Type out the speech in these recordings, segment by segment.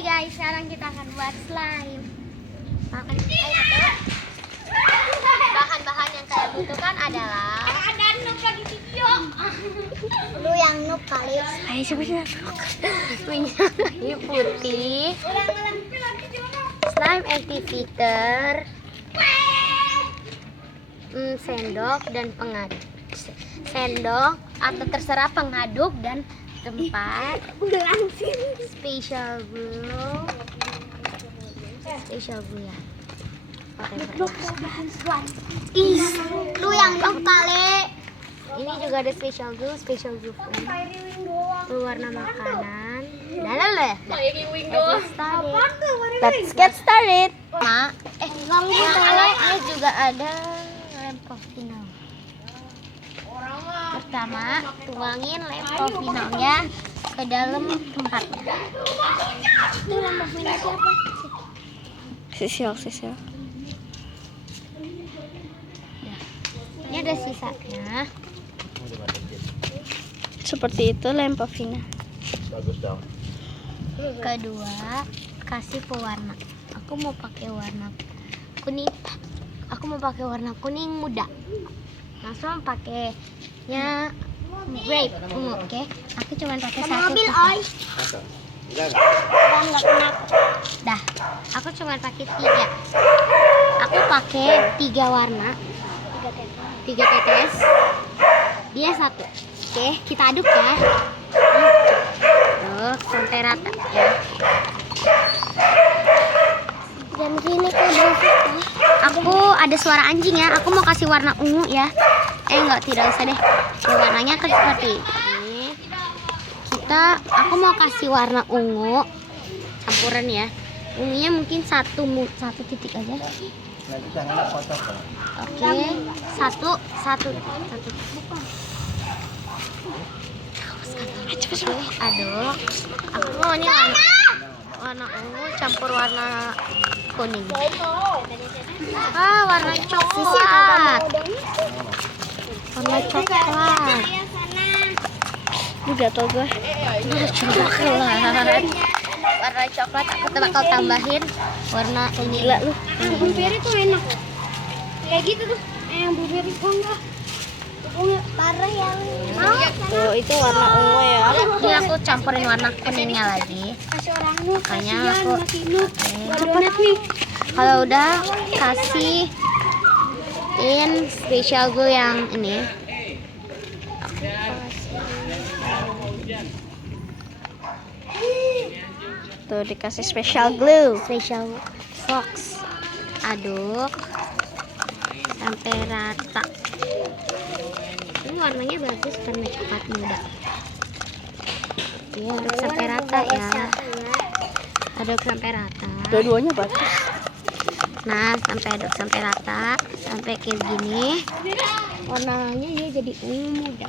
Hai guys, sekarang kita akan buat slime. Makan ayo betul. Bahan-bahan yang kalian butuhkan adalah ada noob lagi video. Lu yang noob kali. Ayo coba. Ini putih. Slime activator. Sendok dan pengaduk. Sendok atau terserah pengaduk dan tempat. Special glue. Special glue ya. Lu yang noob kali. Ini juga ada special glue foam. Warna makanan. Let's get started. Nah, alatnya juga ada lem final. Pertama, tuangin lem finalnya ke dalam tempatnya. Itu lem final siapa? Sisil. Ini ada sisanya. Seperti itu lem final. Bagus dong. Kedua, kasih pewarna. Aku mau pakai warna kuning. Aku mau pakai warna kuning muda. Langsung pakainya grape ungu, oke? Aku cuma pakai satu. Mobil, oi. Enggak kena. Dah, aku cuma pakai 3. Aku pakai 3 warna. 3 tetes. Dia 1. Oke, kita aduk ya. Aduk sampai rata ya. Dan gini aku ada suara anjing ya. Aku mau kasih warna ungu ya. Tidak usah deh. Ya, warnanya kan seperti ini. Aku mau kasih warna ungu campuran ya. Ungunya mungkin satu titik aja. Nanti jangan foto kok. Oke, satu. Oke, aduk. Aku mau ini warna ungu campur warna kuning. Warna coklat. Warna coklat. Udah tau gue. Warna coklat. Aku bakal tambahin warna ini. Gila lu. Blueberry tuh enak. Kayak gitu tuh. Yang blueberry enggak. Parah yang mau. Itu warna ungu ya. Ini aku campurin warna kuningnya lagi. Makanya aku kalau udah kasih special glue yang ini. Tuh dikasih special glue. Special fox. Aduk sampai rata. Ini warnanya bagus karena coklat muda. Ya, aduk sampai rata ya. Aduk sampai rata. Dua-duanya bagus. Nah, aduk sampai rata, sampai kayak gini. Warnanya dia jadi ungu muda.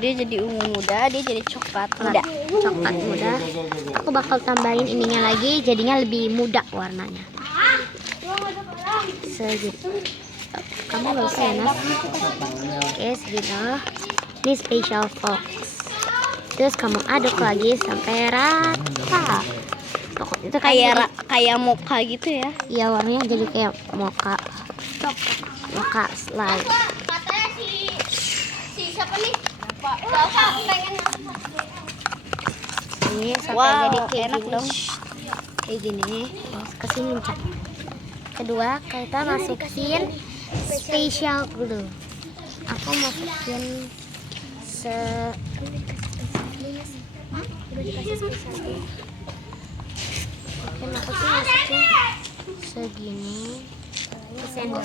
Dia jadi ungu muda, dia jadi coklat muda. Coklat muda. Aku bakal tambahin ininya lagi, jadinya lebih muda warnanya. Segitu. Kamu gak usah enak. Oke, segitu. Ini special fox. Terus kamu aduk lagi sampai rata. Pokoknya itu Kayak mocha gitu ya. Iya, warnanya jadi kayak mocha. Mocha slime. Katanya si siapa nih? Bapak pengen Ini sampai Wow, jadi kayak enak gini. dong. Kayak gini. Kesini Cak. Kedua, kita masukin special glue. Aku masukin Oke, masukin segini. Sesendok.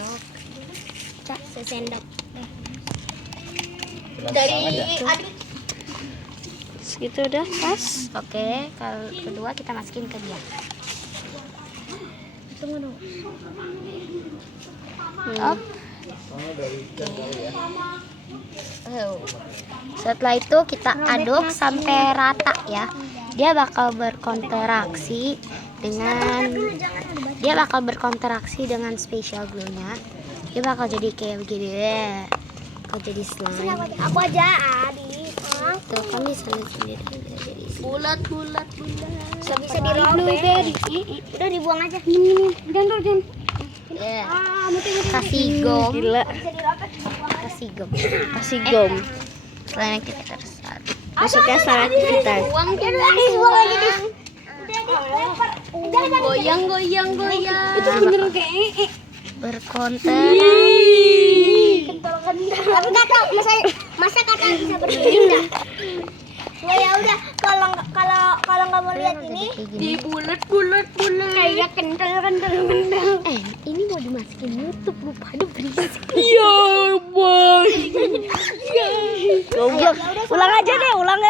Cak, sesendok. dari aduh Segitu udah pas. Oke, kalau kedua kita masukin ke dia. Tunggu dulu. Up. Setelah itu kita aduk sampai rata ya. Dia bakal berkontraksi dengan special glue-nya. Dia bakal jadi kayak begini. Bakal jadi slime. aku aja Adi. Tuh kan bisa lihat sendiri. Bulat. Bisa dirobek. Udah dibuang aja. Jangan. Ya. Kasih gom. Gila. Kasih gom. Kasih gom. Selain kita terserah. Masuknya salah kita. Buang aja deh. Goyang. Itu beneran kayak Berkonten. Tapi nggak tahu masa kakak bisa berpindah. Ya udah kalau nggak mau lihat ini Di bulat kayak kental. ini mau dimasukin YouTube lupa aduh berisik. Iya, boy. Goblok. Ulang aja deh, ulang ya.